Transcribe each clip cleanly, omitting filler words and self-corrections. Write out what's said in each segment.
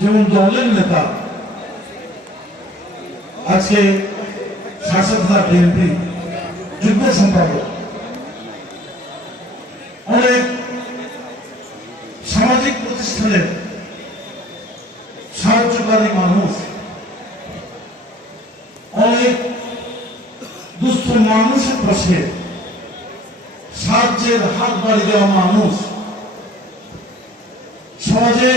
যেমন দলের নেতা আজকে শাসকদা বিএনপি যুগ্ম সম্পাদক, অনেক সামাজিক প্রতিষ্ঠানের সাহায্যকারী মানুষ, অনেক দুস্থ মানুষের পাশে সাহায্যের হাত বাড়ি দেওয়া মানুষ, সমাজে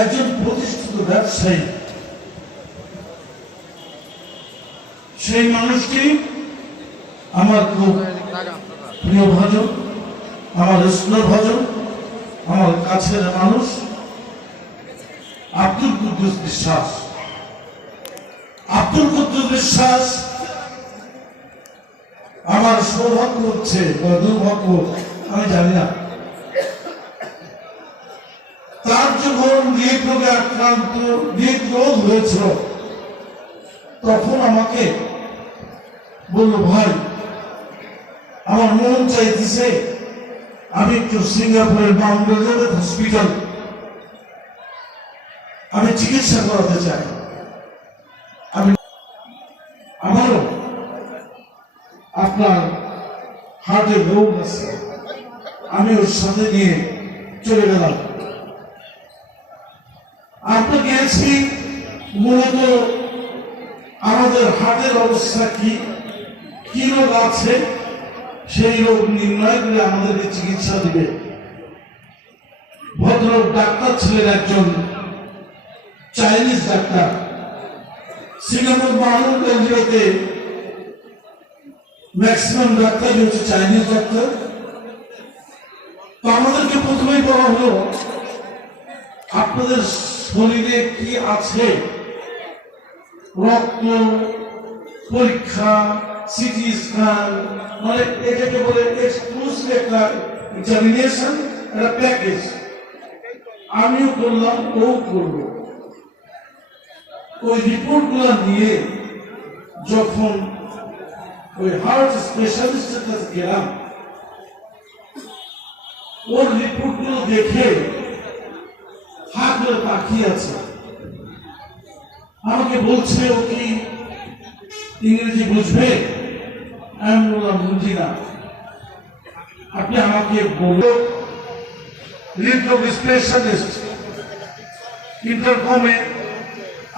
একজন প্রতিষ্ঠিত ব্যবসায়ী, সেই মানুষটি আমার খুব প্রিয় ভাজন, আমার স্নেহ ভাজন, আমার কাছের মানুষ আব্দুল কুদ্দুস বিশ্বাস। আব্দুল কুদ্দুস বিশ্বাস আমার সৌভাগ্য হচ্ছে বা দুর্ভাগ্য আমি জানি না, তার যখন হৃদ রোগে আক্রান্ত, হৃদ রোগ হয়েছিল, তখন আমাকে বলল, ভাই আমার মন চাইতেছে আমি একটু সিঙ্গাপুরের বাংলাদেশ হসপিটাল আমি চিকিৎসা করাতে চাই। আমারও আপনার হার্টের রোগ আছে, আমি ওর সাথে নিয়ে চলে গেলাম। আমরা গিয়েছি মূলত আমাদের হার্টের অবস্থা কি রোগ আছে সেই রোগ নির্ণয় করে আমাদেরকে চিকিৎসা দিবে। ভদ্রলোক ডাক্তার ছিলেন একজন চাইনিজ ডাক্তার। সিঙ্গাপুর মাহমুদ এনজিওতে ম্যাক্সিমাম ডাক্তারই হচ্ছে চাইনিজ ডাক্তার। তো আমাদেরকে প্রথমেই বলা হলো, আপনাদের শরীরে কি আছে, রক্ত পরীক্ষা, সিটি স্ক্যান, মানে এটাকে বলে এক্সক্লুসিভ একটা এক্সামিনেশন, একটা প্যাকেজ। আমিও করলাম, ও করবো। ওই রিপোর্টগুলো নিয়ে যখন ওই হার্ট স্পেশালিস্টের কাছে গেলাম, ওর রিপোর্টগুলো দেখে হাত ধরে তাকিয়ে আছে। আমাকে বলছে, ও কি ইংরেজি বুঝবে? আমি বললাম, বুঝি না। আপনি আমাকে বলুন, হৃদরোগ স্পেশালিস্ট ইন্টারকমে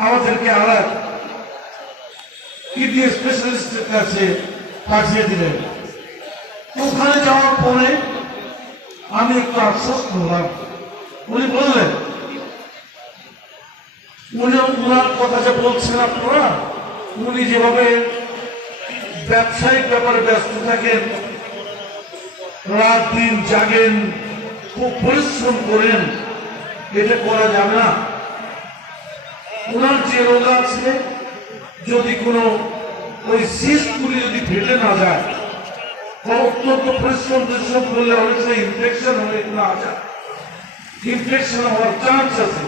আমাদেরকে আলাদা কিডনি স্পেশালিস্টের কাছে পাঠিয়ে দিলেন। ওখানে যাওয়ার পরে আমি একটু আশ্বস্ত হলাম। উনি বললেন, উনার কথা যে বলছেন আপনারা, উনি যেভাবে ব্যবসায়িক ব্যাপারে ব্যস্ত থাকেন, রাত দিন জাগেন, খুব পরিশ্রম করেন, এটা করা যাবে না। ওনার যে রোগ আছে, যদি কোনো ওই সিস্টগুলি যদি ফেটে না যায়, অত্যন্ত পরিশ্রম করলে অনেক সময় ইনফেকশন হয়ে না যায়, ইনফেকশন হওয়ার চান্স আছে।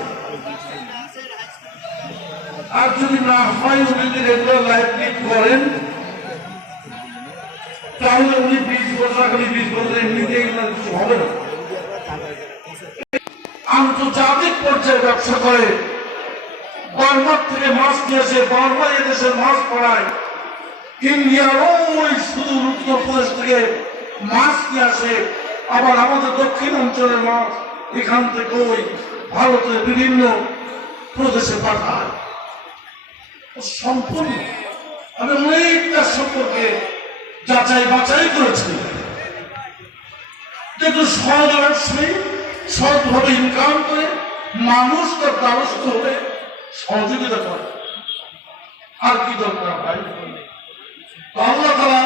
আর যদি না হয়, উনি যদি রেগুলার লাইফ লিড করেন, তাহলে উনি 20 বছর আগামী 20 বছর এমনিতেই কিছু হবে না। আন্তর্জাতিক পর্যায়ে ব্যবসা করে, বার্মার থেকে মাছ নিয়ে আসে, বার্মা এদেশের মাছ পড়ায়, ইন্ডিয়ার ওই শুধু উত্তরপ্রদেশ থেকে মাছ নিয়ে আসে, আবার আমাদের দক্ষিণ অঞ্চলের মাছ এখান থেকে ওই ভারতের বিভিন্ন প্রদেশে পাঠায়। সম্পূর্ণ আমি অনেকটা সম্পর্কে যাচাই বাছাই করেছি। কিন্তু সহজ ব্যবসায়ী সৎভাবে ইনকাম করে মানুষ তার দ্বারস্থ হয়ে সহযোগিতা করে, আর কি দরকার ভাই? আল্লাহ তাআলা